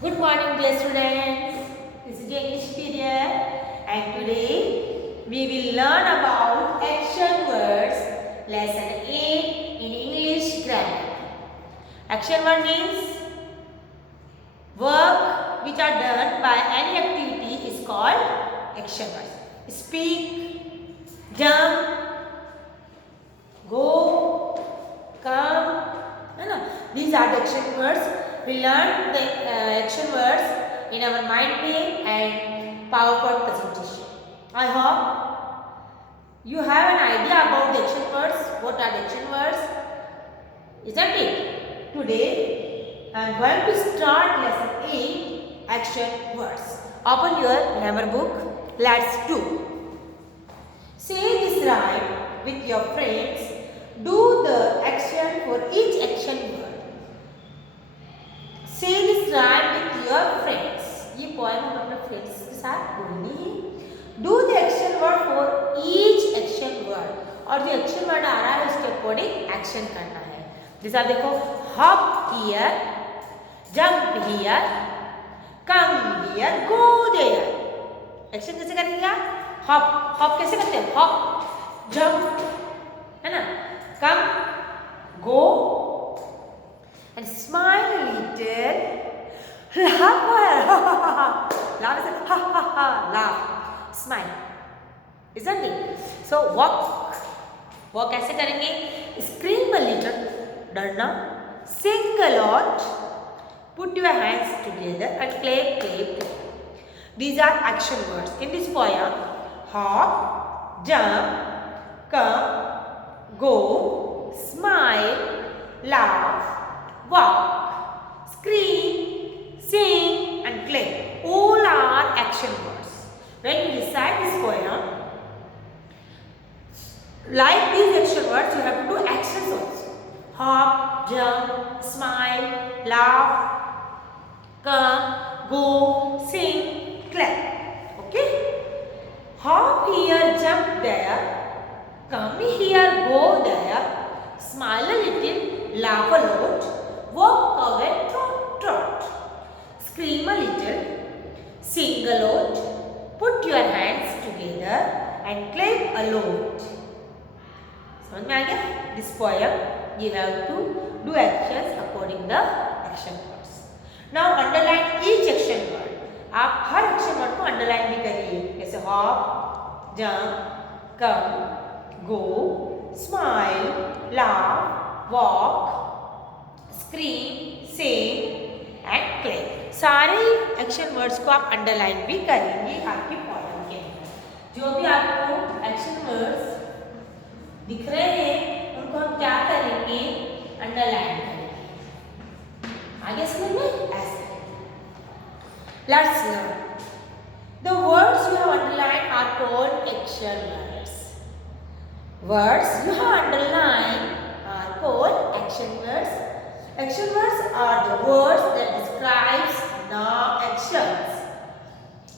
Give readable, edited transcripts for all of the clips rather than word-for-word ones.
Good morning, dear students. This is the English period, and today we will learn about action words, lesson 8 in English grammar. Action word means work which are done by any activity is called action words. Speak, jump, go, come. These are the action words. We learn the action words in our mind map and PowerPoint presentation. I hope you have an idea about the action words. What are the action words? Isn't it? Today I am going to start lesson 8 action words. Open your grammar book. Let's do. Say this rhyme with your friends. Do the action for each action word. Say this rhyme with your friends. ये poem हम अपने friends के साथ बोलनी है. Do the action word for each action word. और जो action word आ रहा है उसके according action करना है. जैसे आप देखो hop here, jump here, come here, go there. Action कैसे करेंगे आप? Hop कैसे करते हैं? Hop, jump, है ना? Come, go, and smile a little. Laugh, laugh, smile. Isn't it? So walk कैसे करेंगे? Scream a little, डरना. Sing a lot. Put your hands together and clap. These are action words in this poem. Hop, jump, come, go, smile, laugh, walk, scream, sing, and clap. All are action words. When you recite this poem, like these action words, you have to do actions also. Hop, jump, smile, laugh, come, go, sing, clap. Okay? Hop here, jump there. Come here, go there, smile a little, laugh a lot, walk away, trot. Scream a little, sing a lot, put your hands together and clap a lot. समझ में आ गया? This poem you have to do actions according the action words. Now underline each action word. आप हर action word को underline भी करिए. जैसे hop, jump, come, go, smile, laugh, walk, scream, sing and clap. सारे action words को आप underline भी करेंगे आपकी पोएम के अंदर. जो भी आपको एक्शन वर्ड्स दिख रहे हैं उनको हम क्या करेंगे? अंडरलाइन करेंगे. आगे समझ में? ऐसे. Let's learn. The words you have underlined are called action words. Words you have underlined are called action words. Action words are the words that describes now actions.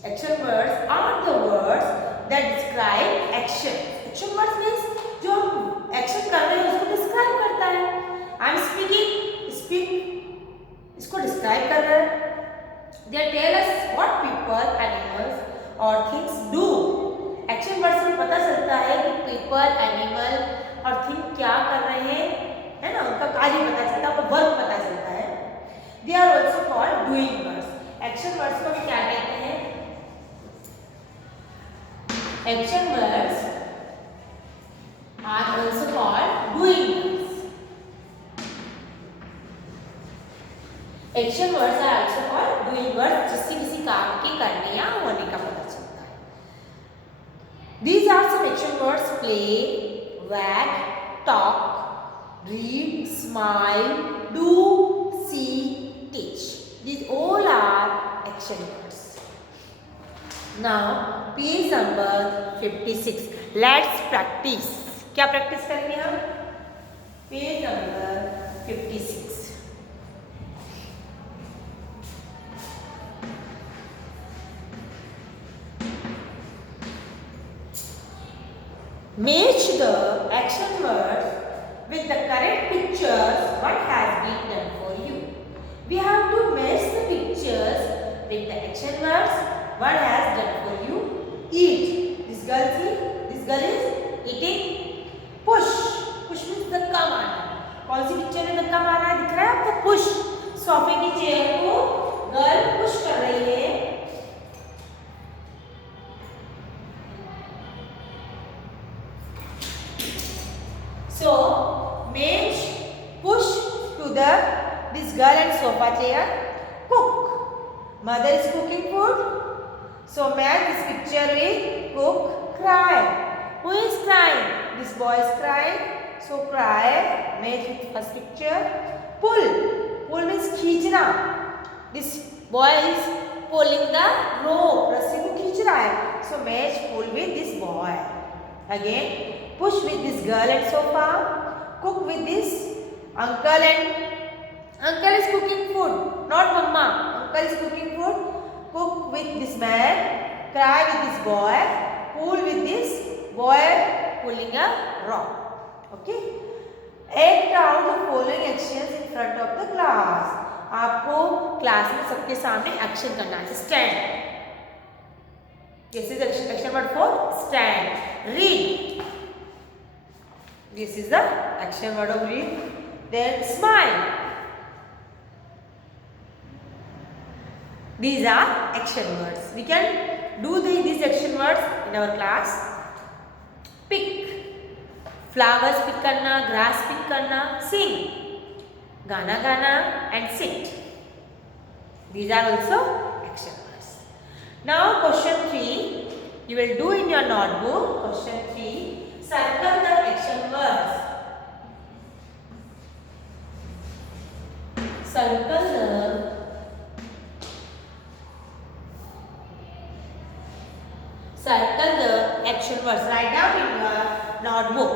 Action words are the words that describe actions. Action words means जो हम action कर रहे हैं उसको describe करता है. I am speaking, speak, इसको describe कर रहे हैं. They tell us what people, animals or things do. Action word से पता चलता है कि पीपल, एनिमल और थिंग क्या कर रहे हैं, है ना? उनका कार्य पता चलता है, उनका वर्क पता चलता है. They are also called doing words. Action words को भी क्या कहते हैं? Action words are also called doing words. Action words are also called doing words, जिससे किसी काम के करने या होने का पता चलता है. These are some action words: play, wag, talk, read, smile, do, see, teach. These all are action words. Now, page number 56. Let's practice. क्या practice करेंगे हम? Page number 56. Match the action word with the correct pictures what has been done for you. We have to match the pictures Take the action words. What has done for you? Eat. This girl, see, this girl is eating. Push. Push means धक्का मारना. कौन सी picture में धक्का मार रहा है दिख रहा है आपको? पुश. सोफे की चेयर को गर्ल पुश कर रही है. So Mage push to this girl and sofa chair. Cook. Mother is cooking food. So match this picture with cook. Cry. Who is crying? This boy is crying. So cry. Match with first picture. Pull. Pull means खींचना. This boy is pulling the rope. रस्सी को खींच रहा है. So match pull with this boy. Again. Push with this girl and sofa. Cook with this uncle and uncle is cooking food, not mama. Uncle is cooking food. Cook with this man. Cry with this boy. Pull with this boy pulling a rock. Okay. Act out the following actions in front of the class. आपको class में सबके सामने action करना है. Stand. This is action word for stand. Read. This is the action word of read. Then smile. These are action words. We can do these action words in our class. Pick. Flowers pick करना, grass pick करना. Sing. गाना गाना and sit. These are also action words. Now question 3. You will do in your notebook. Question 3. Circle the action words. Circle the action words. Write down in your notebook.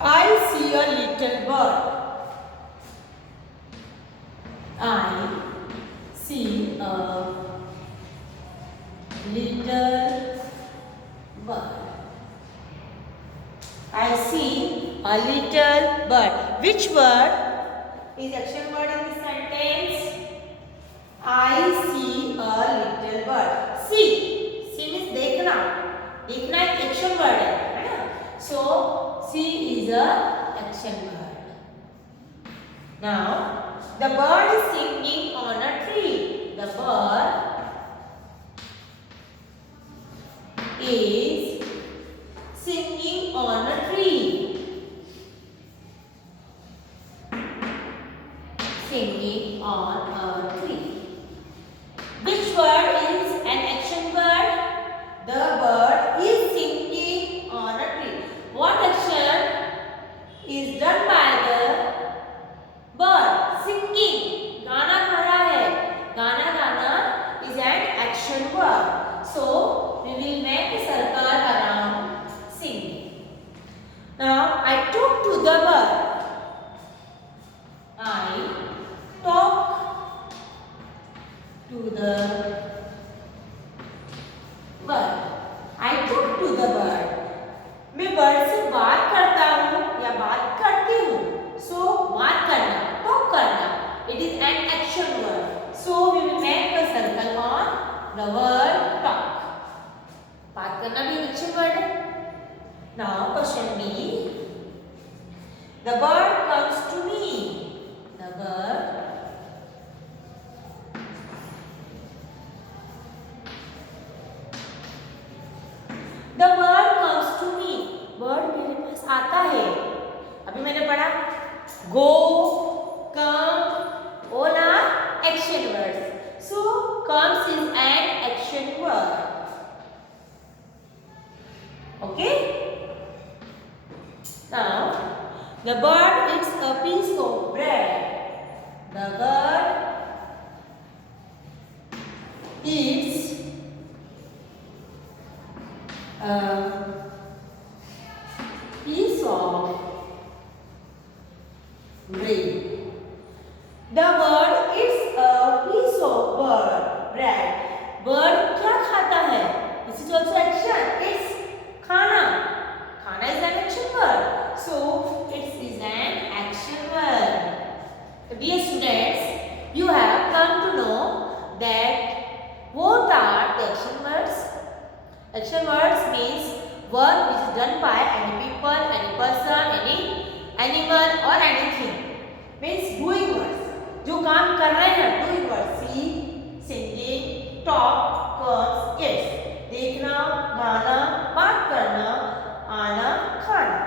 I see a little bird. I see a little bird. I see a little bird. Which word is action word in this sentence? I see a little bird. See. See means देखना. देखना एक action word है ना? So see is a action word. Now the bird is singing on a tree. The bird is singing on a tree. Singing on a tree. Which word is an action word? The bird is singing on a tree. What action is done by the bird? Singing. गाना गा रहा है. गाना गाना is an action word. So we will make a circle around singing. Now I talk to the bird. I talk to the bird. I talk to the bird. मैं bird से बात करता हूँ या बात करती हूँ. So बात करना, talk करना. It is an action word. So we will make a circle on the word talk. बात करना भी action word है. Now question B. The bird comes to me. The bird comes to me. Bird मेरे पास आता है. अभी मैंने पढ़ा go, come, all are action words. So comes is an action word. Okay. Now the bird eats a piece of bread. The bird eats a piece of bread. The bird eats a piece of bread. Bird क्या खाता है? This is also action. It's Action words means work which is done by any people, any person, any animal or anything. Means doing words. जो काम कर रहे हैं doing words. See, singing, talk, comes, yes. देखना, गाना, बात करना, आना, खाना.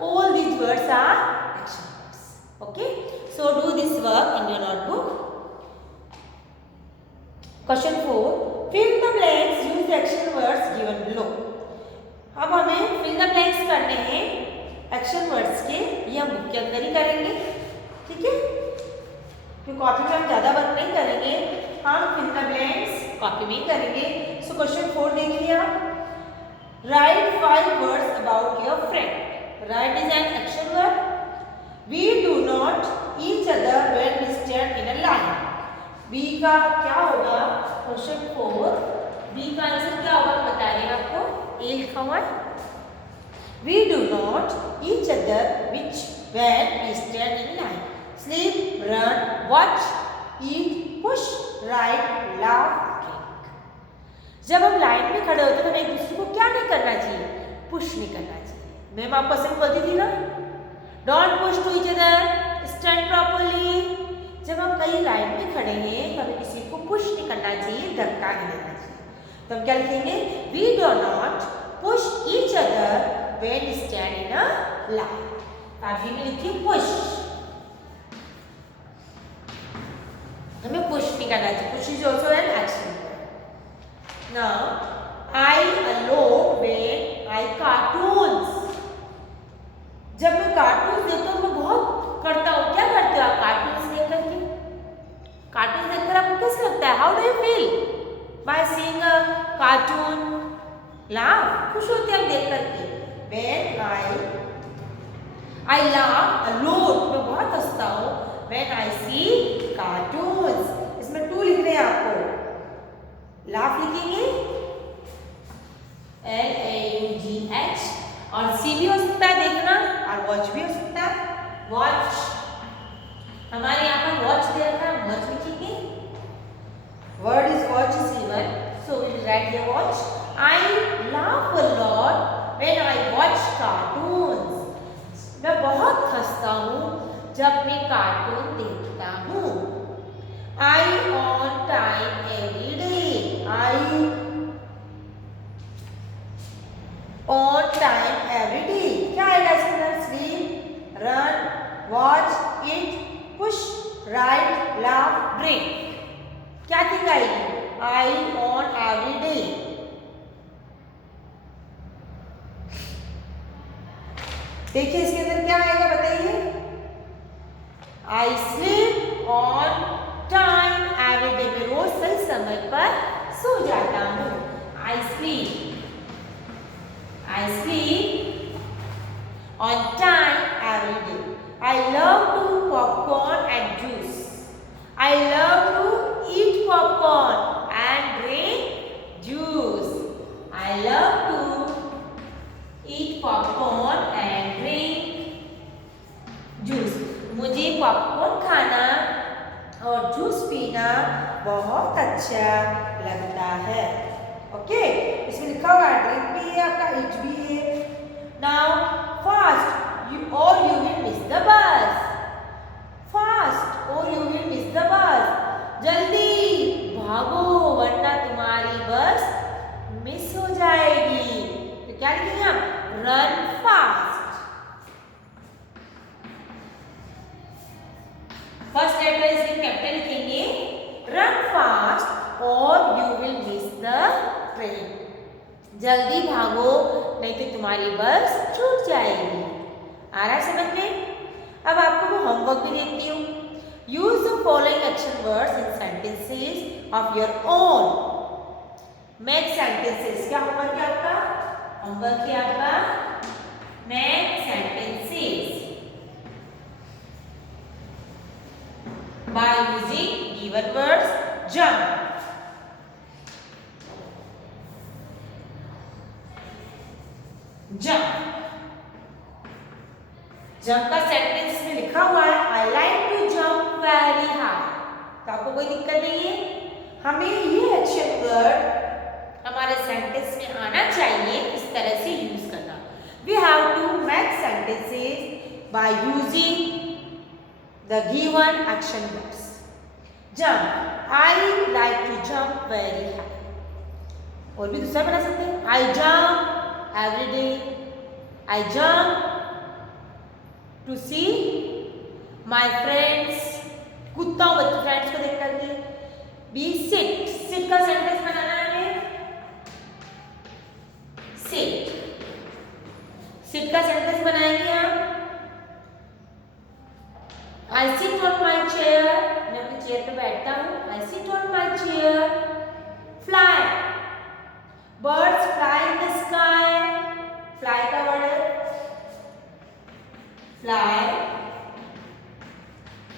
All these words are action words. Okay. So do this work in your notebook. Question 4. Fill the blanks. Use the action words given below. अब हमें fill the blanks करने हैं action words के. ये हम बुक के अंदर ही करेंगे, ठीक है? क्योंकि कॉपी में हम ज़्यादा वर्क नहीं करेंगे, हम fill the blanks कॉपी में ही करेंगे. So question 4 देखिए आप. Write 5 words about your friend. Write is an action word. We do not each other when we stand in a line. B का क्या होगा? क्वेश्चन 4 B का आंसर क्या होगा बता रहे हैं आपको. A लिखा हुआ है. We do not each other which when we stand in line. Sleep, run, watch, eat, push, write, laugh, drink. जब हम लाइन में खड़े होते हैं तो हमें एक दूसरे को क्या नहीं करना चाहिए? पुश नहीं करना चाहिए. मैम आपको ऐसे बोलती थी ना, don't push to each other, stand properly. जब हम कहीं लाइन में खड़े हैं तो हमें किसी को पुश नहीं करना चाहिए, धक्का नहीं देना चाहिए. तो हम क्या लिखेंगे? We do not push each other when stand in a line. आप में लिखिए पुश. हमें पुश नहीं करना चाहिए. Push is also an action. Now I allowed when I cartoons. जब मैं कार्टून देखता हूँ मैं बहुत करता हूँ. क्या करते हो आप कार्टून देख करके? कार्टून देखकर आपको कैसा लगता है? How do you feel by seeing a cartoon? Laugh, खुश होते हैं हम देख करके. When I laugh a lot, मैं बहुत हंसता हूँ. When I see cartoons. इसमें 2 लिखने हैं आपको. लाफ लिखेंगे LAUGH और सी भी हो सकता है देखना, और वॉच भी हो सकता है. वॉच, हमारे यहाँ पर वॉच दे रखा है, वॉच लिखेंगे. Word is watch is given, so we will write here watch. I laugh a lot when I watch cartoons. मैं बहुत हंसता हूँ जब मैं कार्टून देखता हूँ. I on time every day. I on time every day. क्या आएगा इसके अंदर? Sleep, run, watch, eat, push, write, laugh, drink. क्या चीज आएगी? I on every day. देखिए इसके अंदर क्या आएगा बताइए. I sleep on time every day. मैं रोज सही समय पर सो जाता हूँ. I sleep on time every day. I love to popcorn and juice. I love to eat popcorn and drink juice. I love to eat popcorn and drink juice. मुझे popcorn खाना और juice पीना बहुत अच्छा लगता है. ओके, इसमें लिखा हुआ है ड्रिंक भी है आपका, ईट भी है. Now fast you or you will miss the bus. Fast or you will miss the bus. जल्दी भागो वरना तुम्हारी बस मिस हो जाएगी. तो क्या लिखेंगे हम? Run fast. फर्स्ट लेटर इसमें कैपिटल लिखेंगे. Run fast or you will miss the train. जल्दी भागो नहीं तो तुम्हारी बस छूट जाएगी. आ रहा है समझ में? अब आपको मैं होमवर्क भी देती हूँ. Use the following action words in sentences of your own. Make sentences. क्या होमवर्क है आपका? होमवर्क है आपका make sentences by using given words. Jump, jump. Jump का सेंटेंस में लिखा हुआ है I like to jump very high. तो आपको कोई दिक्कत नहीं है. हमें ये एक्शन वर्ड हमारे हमारे सेंटेंस में आना चाहिए, इस तरह से यूज करना। We have to make sentences by using the given action words. Jump, I like to jump very high. और भी दूसरा बना सकते हैं, I jump every day, I jump to see my friends, कूदता हूँ बच्चे फ्रेंड्स को देख करके। बी सिट, सिट का सेंटेंस बनाना है हमें, सिट, सिट का सेंटेंस बनाएंगे हम। I sit on my chair, मैं अपनी चेयर पे बैठता हूँ, आई sit on my chair. Fly, birds fly in the sky, fly का वर्ड है fly,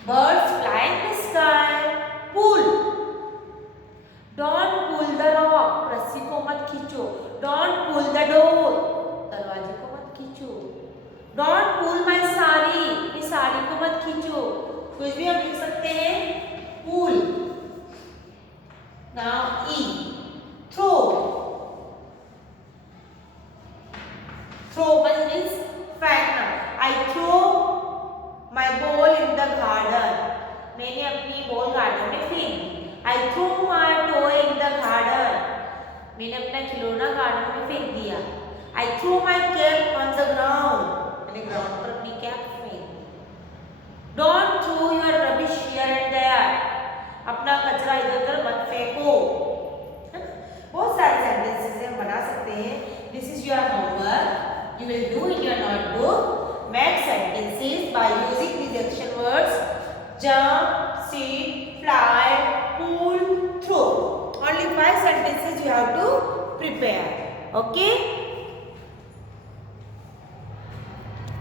birds fly in the sky. Pull, don't pull the rock, रस्सी को मत खींचो। Don't pull the door, दरवाजे को मत खींचो। Don't pull my साड़ी, ये साड़ी को मत खींचो। कुछ भी हम लिख सकते हैं, pull। Now E, throw, throw means फेंकना। I throw my ball in the garden, मैंने अपनी बॉल गार्डन में फेंक दी। I threw my toy in the garden, मैंने अपना खिलौना गार्डन में फेंक दिया। I threw my cap on the ground, मैंने ग्राउंड पर अपनी कैप फेंक दी। Don't throw your rubbish here and there, अपना कचरा इधर उधर मत फेंको। बहुत सारे सेंटेंसेस हम बना सकते हैं। This is your homework, you will do in your notebook. Make sentences by using these action words: jump, sit, fly, pull, throw. Only 5 sentences you have to prepare. Okay?